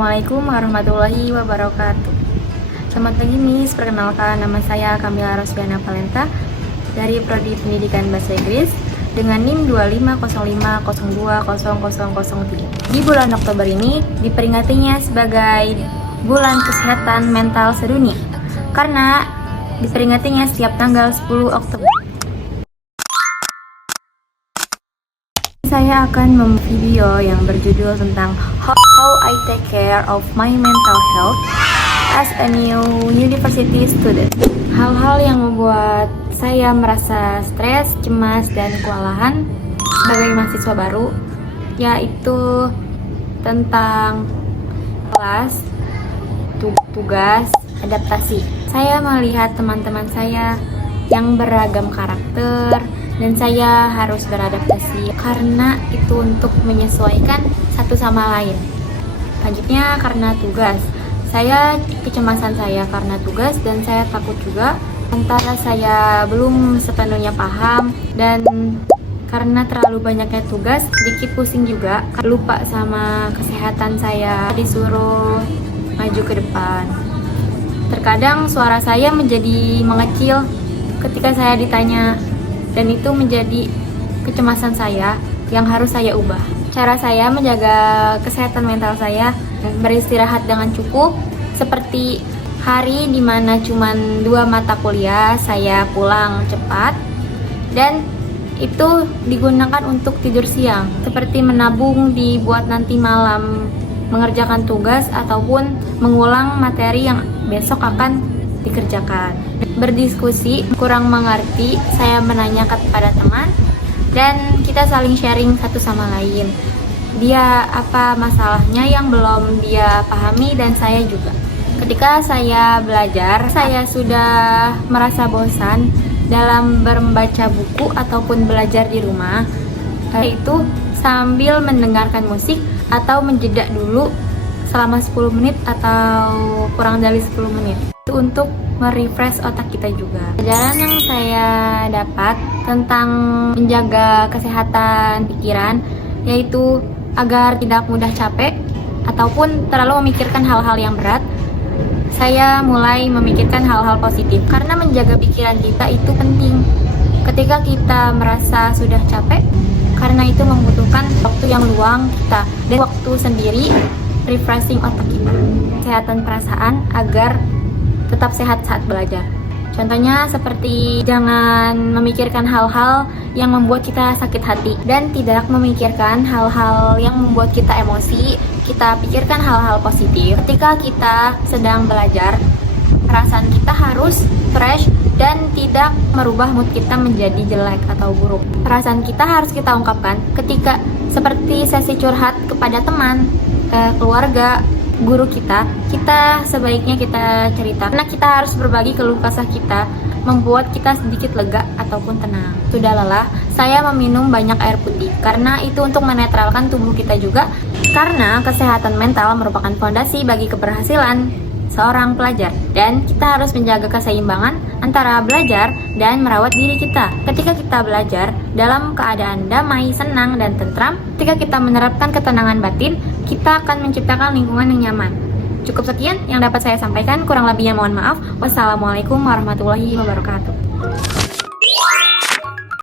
Assalamualaikum warahmatullahi wabarakatuh. Selamat pagi Miss, perkenalkan nama saya Kamila Rosviana Valenta dari Prodi Pendidikan Bahasa Inggris dengan NIM 2505020003. Di bulan Oktober ini diperingatinya sebagai Bulan Kesehatan Mental Sedunia karena diperingatinya setiap tanggal 10 Oktober. Saya akan membuat video yang berjudul tentang how I take care of my mental health as a new university student. Hal-hal yang membuat saya merasa stres, cemas, dan kewalahan sebagai mahasiswa baru, yaitu tentang kelas, tugas, adaptasi. Saya melihat teman-teman saya yang beragam karakter, dan saya harus beradaptasi karena itu untuk menyesuaikan satu sama lain. Selanjutnya karena tugas, kecemasan saya karena tugas, dan saya takut juga antara saya belum sepenuhnya paham, dan karena terlalu banyaknya tugas sedikit pusing juga, lupa sama kesehatan saya, disuruh maju ke depan. Terkadang suara saya menjadi mengecil ketika saya ditanya, dan itu menjadi kecemasan saya yang harus saya ubah. Cara saya menjaga kesehatan mental saya beristirahat dengan cukup, seperti hari dimana cuma 2 mata kuliah saya pulang cepat, dan itu digunakan untuk tidur siang, seperti menabung dibuat nanti malam mengerjakan tugas ataupun mengulang materi yang besok akan dikerjakan. Berdiskusi, kurang mengerti, saya menanya kepada teman, dan kita saling sharing satu sama lain. Dia apa masalahnya yang belum dia pahami, dan saya juga. Ketika saya belajar, saya sudah merasa bosan dalam membaca buku ataupun belajar di rumah, yaitu sambil mendengarkan musik atau menjeda dulu selama 10 menit atau kurang dari 10 menit. Itu untuk merefresh otak kita juga. Pelajaran yang saya dapat tentang menjaga kesehatan pikiran, yaitu agar tidak mudah capek ataupun terlalu memikirkan hal-hal yang berat. Saya mulai memikirkan hal-hal positif karena menjaga pikiran kita itu penting. Ketika kita merasa sudah capek, karena itu membutuhkan waktu yang luang kita dan waktu sendiri refreshing otak kita. Kesehatan perasaan agar tetap sehat saat belajar. Contohnya seperti jangan memikirkan hal-hal yang membuat kita sakit hati, dan tidak memikirkan hal-hal yang membuat kita emosi. Kita pikirkan hal-hal positif. Ketika kita sedang belajar, perasaan kita harus fresh dan tidak merubah mood kita menjadi jelek atau buruk. Perasaan kita harus kita ungkapkan ketika seperti sesi curhat kepada teman, keluarga, guru kita sebaiknya kita cerita, karena kita harus berbagi keluh kesah kita, membuat kita sedikit lega ataupun tenang. Sudah lelah, saya meminum banyak air putih karena itu untuk menetralkan tubuh kita juga, karena kesehatan mental merupakan fondasi bagi keberhasilan seorang pelajar, dan kita harus menjaga keseimbangan antara belajar dan merawat diri kita. Ketika kita belajar dalam keadaan damai, senang, dan tentram, ketika kita menerapkan ketenangan batin, kita akan menciptakan lingkungan yang nyaman. Cukup sekian yang dapat saya sampaikan, kurang lebihnya mohon maaf. Wassalamualaikum warahmatullahi wabarakatuh.